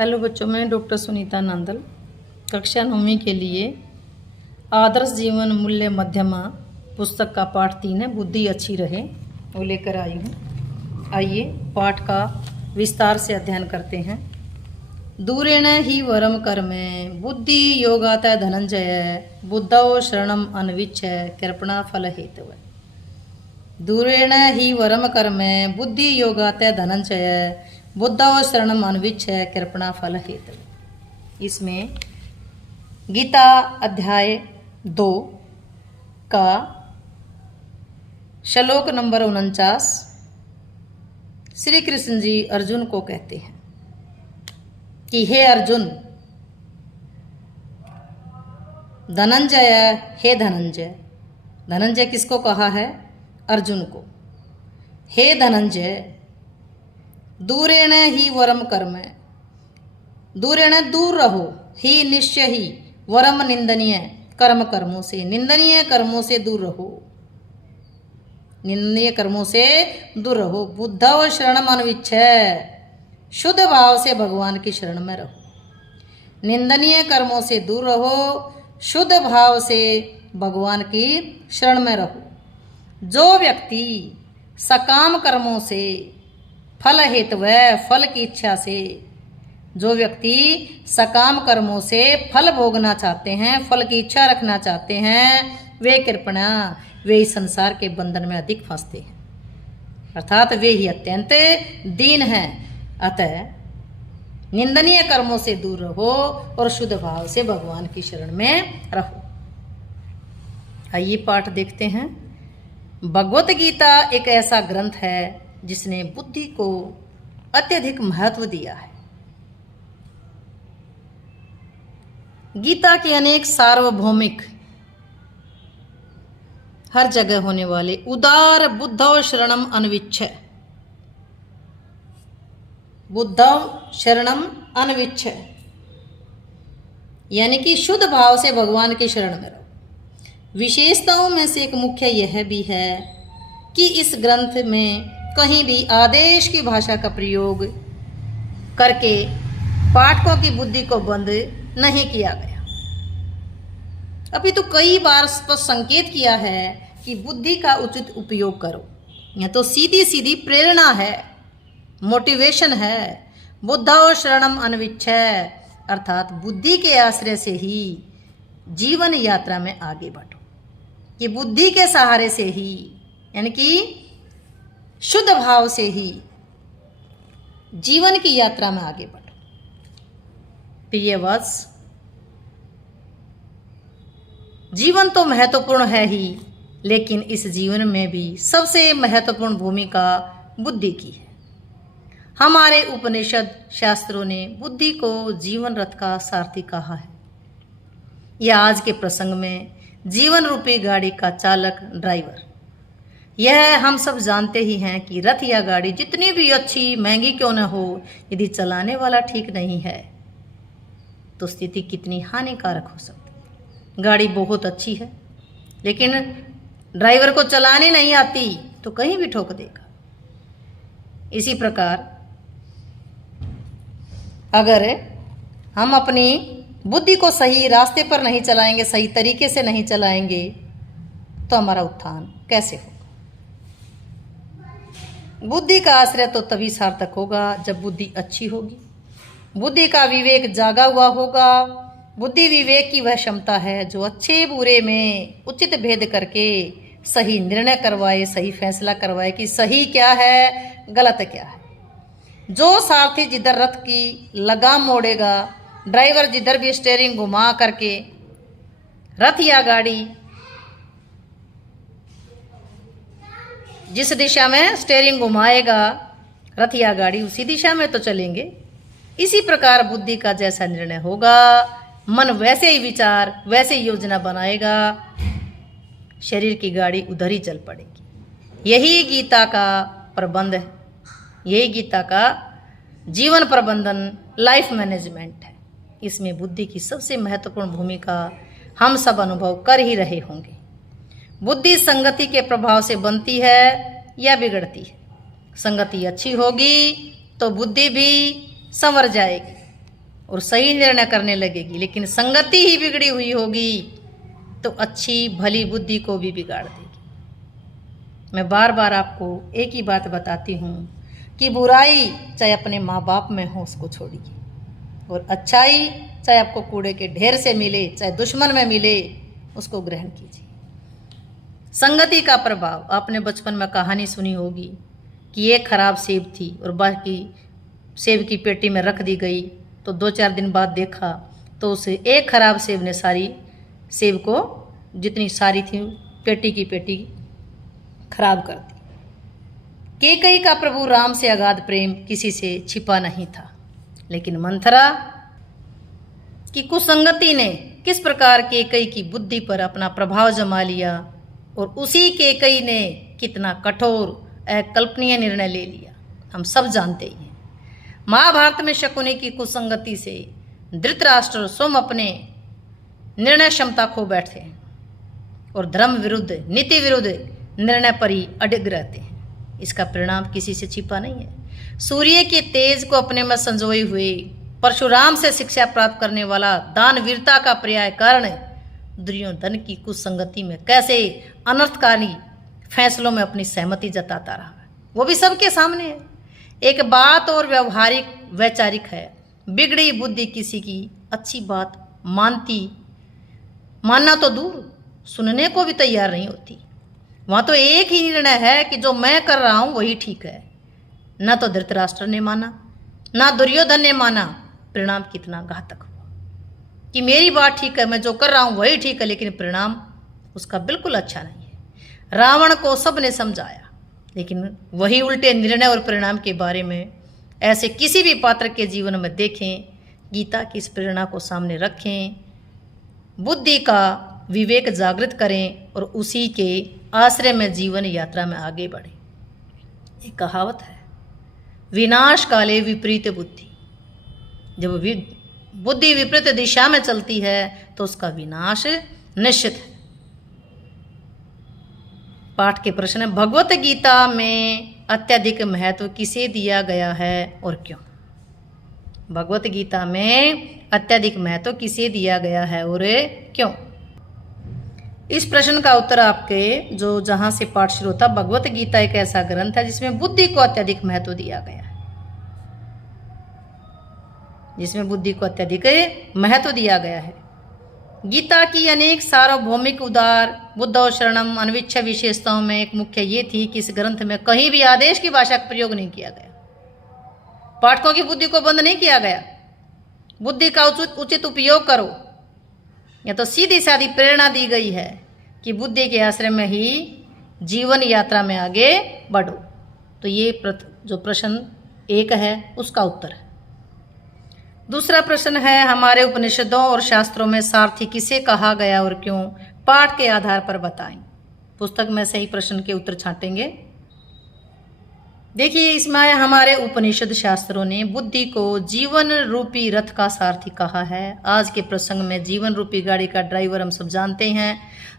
Hello बच्चों, मैं doctor Sunita Nandal कक्षा 9वीं के लिए आदर्श जीवन मूल्य मध्यमा पुस्तक का पाठ 3 है, बुद्धि अच्छी रहे, वो लेकर आई हूँ। आइए पाठ का विस्तार से अध्ययन करते हैं। दूरेण ही वरम कर्मे बुद्धि योगात धनंजय बुद्धौ शरणम अन्विच्छ कृपणा फल हेतु। दूरेण ही वरम कर्मे बुद्धि योगात धनंजय बुद्धौ शरणम अन्विच्छ कृपणा फल हेतु। इसमें गीता अध्याय 2 का श्लोक नंबर 49 श्री कृष्ण जी अर्जुन को कहते हैं कि हे अर्जुन, धनंजय, हे धनंजय। धनंजय किसको कहा है? अर्जुन को। हे धनंजय, दूरेण ही वरम कर्म, दूरेण दूर रहो, ही निश्चय ही, वरम निंदनीय कर्म, कर्मों से, निंदनीय कर्मों से दूर रहो, निंदनीय कर्मों से दूर रहो। बुद्धौ शरणम अन्विच्छ, शुद्ध भाव से भगवान की शरण में रहो। निंदनीय कर्मों से दूर रहो, शुद्ध भाव से भगवान की शरण में रहो। जो व्यक्ति सकाम कर्मों से, फल हेतु फल की इच्छा से, जो व्यक्ति सकाम कर्मों से फल भोगना चाहते हैं, फल की इच्छा रखना चाहते हैं, वे कृपणा, वे इस संसार के बंधन में अधिक फंसते हैं, अर्थात वे ही अत्यंत दीन हैं। अतः निंदनीय कर्मों से दूर रहो और शुद्ध भाव से भगवान की शरण में रहो। आइए पाठ देखते हैं। भगवत गीता एक ऐसा ग्रंथ है जिसने बुद्धि को अत्यधिक महत्व दिया है। गीता के अनेक सार्वभौमिक, हर जगह होने वाले उदार बुद्धौ शरणम अन्विच्छ, बुद्धौ शरणम अन्विच्छ, यानी कि शुद्ध भाव से भगवान की शरण में रहो। विशेषताओं में से एक मुख्य यह भी है कि इस ग्रंथ में कहीं भी आदेश की भाषा का प्रयोग करके पाठकों की बुद्धि को बंद नहीं किया गया। अभी तो कई बार स्पष्ट संकेत किया है कि बुद्धि का उचित उपयोग करो। यह तो सीधी सीधी प्रेरणा है, मोटिवेशन है। बुद्धौ शरणम अन्विच्छ, अर्थात बुद्धि के आश्रय से ही जीवन यात्रा में आगे बढ़ो, कि बुद्धि के सहारे से ही, यानी कि शुद्ध भाव से ही जीवन की यात्रा में आगे बढ़ो। प्रियवत्स, जीवन तो महत्वपूर्ण है ही, लेकिन इस जीवन में भी सबसे महत्वपूर्ण भूमिका बुद्धि की है। हमारे उपनिषद शास्त्रों ने बुद्धि को जीवन रथ का सारथी कहा है, या आज के प्रसंग में जीवन रूपी गाड़ी का चालक, ड्राइवर। यह हम सब जानते ही हैं कि रथ या गाड़ी जितनी भी अच्छी महंगी क्यों न हो, यदि चलाने वाला ठीक नहीं है तो स्थिति कितनी हानिकारक हो सकती है। गाड़ी बहुत अच्छी है, लेकिन ड्राइवर को चलाने नहीं आती तो कहीं भी ठोक देगा। इसी प्रकार अगर हम अपनी बुद्धि को सही रास्ते पर नहीं चलाएंगे, सही तरीके से नहीं चलाएंगे, तो हमारा उत्थान कैसे होगा? बुद्धि का आश्रय तो तभी सार्थक होगा जब बुद्धि अच्छी होगी, बुद्धि का विवेक जागा हुआ होगा। बुद्धि विवेक की वह क्षमता है जो अच्छे बुरे में उचित भेद करके सही निर्णय करवाए, सही फैसला करवाए कि सही क्या है, गलत क्या है। जो सारथी जिधर रथ की लगाम मोड़ेगा, ड्राइवर जिधर भी स्टीयरिंग घुमा करके रथ या गाड़ी जिस दिशा में स्टीयरिंग घुमाएगा, रथ या गाड़ी उसी दिशा में तो चलेंगे। इसी प्रकार बुद्धि का जैसा निर्णय होगा, मन वैसे ही विचार, वैसे ही योजना बनाएगा, शरीर की गाड़ी उधर ही चल पड़ेगी। यही गीता का प्रबंध है, यही गीता का जीवन प्रबंधन, लाइफ मैनेजमेंट है। इसमें बुद्धि की सबसे महत्वपूर्ण भूमिका हम सब अनुभव कर ही रहे होंगे। बुद्धि संगति के प्रभाव से बनती है या बिगड़ती है। संगति अच्छी होगी तो बुद्धि भी संवर जाएगी, और सही निर्णय करने लगेगी, लेकिन संगति ही बिगड़ी हुई होगी तो अच्छी भली बुद्धि को भी बिगाड़ देगी। मैं बार बार आपको एक ही बात बताती हूँ कि बुराई चाहे अपने माँ बाप में हो उसको छोड़िए, और अच्छाई चाहे आपको कूड़े के ढेर से मिले चाहे दुश्मन में मिले उसको ग्रहण कीजिए। संगति का प्रभाव, आपने बचपन में कहानी सुनी होगी कि एक खराब सेब थी और बाकी सेब की पेटी में रख दी गई, तो 2-4 दिन बाद देखा तो उसे एक खराब सेब ने सारी सेब को जितनी सारी थी पेटी की पेटी खराब कर दी। कैकेयी का प्रभु राम से अगाध प्रेम किसी से छिपा नहीं था, लेकिन मंथरा की कुसंगति ने किस प्रकार कैकेयी की बुद्धि पर अपना प्रभाव जमा लिया, और उसी कैकेयी ने कितना कठोर अकल्पनीय निर्णय ले लिया, हम सब जानते ही हैं। महाभारत में शकुनी की कुसंगति से धृतराष्ट्र स्वयं अपने निर्णय क्षमता खो बैठे और धर्म विरुद्ध नीति विरुद्ध निर्णय पर ही अडिग रहते हैं। इसका परिणाम किसी से छिपा नहीं है। सूर्य के तेज को अपने में संजोए हुए परशुराम से शिक्षा प्राप्त करने वाला दानवीरता का पर्याय कारण दुर्योधन की कुसंगति में कैसे अनर्थकारी फैसलों में अपनी सहमति जताता रहा, वो भी सबके सामने है। एक बात और व्यवहारिक वैचारिक है, बिगड़ी बुद्धि किसी की अच्छी बात मानना तो दूर, सुनने को भी तैयार नहीं होती। वहाँ तो एक ही निर्णय है कि जो मैं कर रहा हूँ वही ठीक है। न तो धृतराष्ट्र ने माना, ना दुर्योधन ने माना। परिणाम कितना घातक हुआ कि मेरी बात ठीक है, मैं जो कर रहा हूँ वही ठीक है, लेकिन परिणाम उसका बिल्कुल अच्छा नहीं है। रावण को सब ने समझाया, लेकिन वही उल्टे निर्णय और परिणाम के बारे में ऐसे किसी भी पात्र के जीवन में देखें। गीता की इस प्रेरणा को सामने रखें, बुद्धि का विवेक जागृत करें और उसी के आश्रय में जीवन यात्रा में आगे बढ़ें। एक कहावत है, विनाश काले विपरीत बुद्धि। जब बुद्धि विपरीत दिशा में चलती है तो उसका विनाश निश्चित है। पाठ के प्रश्न है, भगवत गीता में अत्यधिक महत्व किसे दिया गया है और क्यों? भगवत गीता में अत्यधिक महत्व किसे दिया गया है और क्यों? इस प्रश्न का उत्तर आपके जो जहां से पाठ शुरू होता, भगवत गीता एक ऐसा ग्रंथ है जिसमें बुद्धि को अत्यधिक महत्व दिया गया है, जिसमें बुद्धि को अत्यधिक महत्व दिया गया है। गीता की अनेक सार्वभौमिक उदार बुद्ध और शरणम अनविच्छ विशेषताओं में एक मुख्य ये थी कि इस ग्रंथ में कहीं भी आदेश की भाषा का प्रयोग नहीं किया गया, पाठकों की बुद्धि को बंद नहीं किया गया। बुद्धि का उचित उपयोग करो, या तो सीधी सादी प्रेरणा दी गई है कि बुद्धि के आश्रय में ही जीवन यात्रा में आगे बढ़ो। तो ये जो प्रश्न 1 है उसका उत्तर है। दूसरा प्रश्न है, हमारे उपनिषदों और शास्त्रों में सारथी किसे कहा गया और क्यों? पाठ के आधार पर बताएं। पुस्तक में से ही प्रश्न के उत्तर छांटेंगे। देखिए, इसमें हमारे उपनिषद शास्त्रों ने बुद्धि को जीवन रूपी रथ का सारथी कहा है। आज के प्रसंग में जीवन रूपी गाड़ी का ड्राइवर हम सब जानते हैं।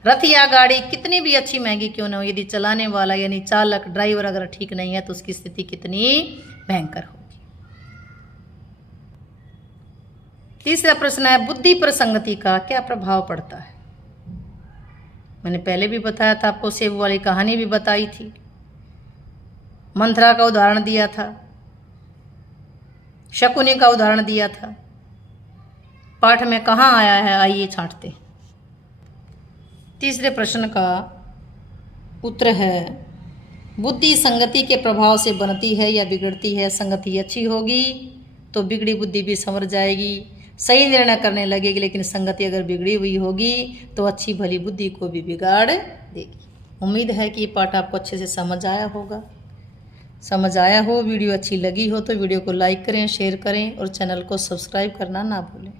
रथ या गाड़ी कितनी भी अच्छी महंगी क्यों न हो, यदि चलाने वाला यानी चालक ड्राइवर अगर ठीक नहीं है तो उसकी स्थिति कितनी भयंकर होगी। तीसरा प्रश्न है, बुद्धि पर संगति का क्या प्रभाव पड़ता है? मैंने पहले भी बताया था आपको, सेब वाली कहानी भी बताई थी, मंथरा का उदाहरण दिया था, शकुनी का उदाहरण दिया था। पाठ में कहाँ आया है, आइए छांटते। तीसरे प्रश्न का उत्तर है, बुद्धि संगति के प्रभाव से बनती है या बिगड़ती है? संगति अच्छी होगी तो बिगड़ी बुद्धि भी संवर जाएगी, सही निर्णय करने लगेगी, लेकिन संगति अगर बिगड़ी हुई होगी तो अच्छी भली बुद्धि को भी बिगाड़ देगी। उम्मीद है कि ये पाठ आपको अच्छे से समझ आया होगा। समझ आया हो, वीडियो अच्छी लगी हो तो वीडियो को लाइक करें, शेयर करें और चैनल को सब्सक्राइब करना ना भूलें।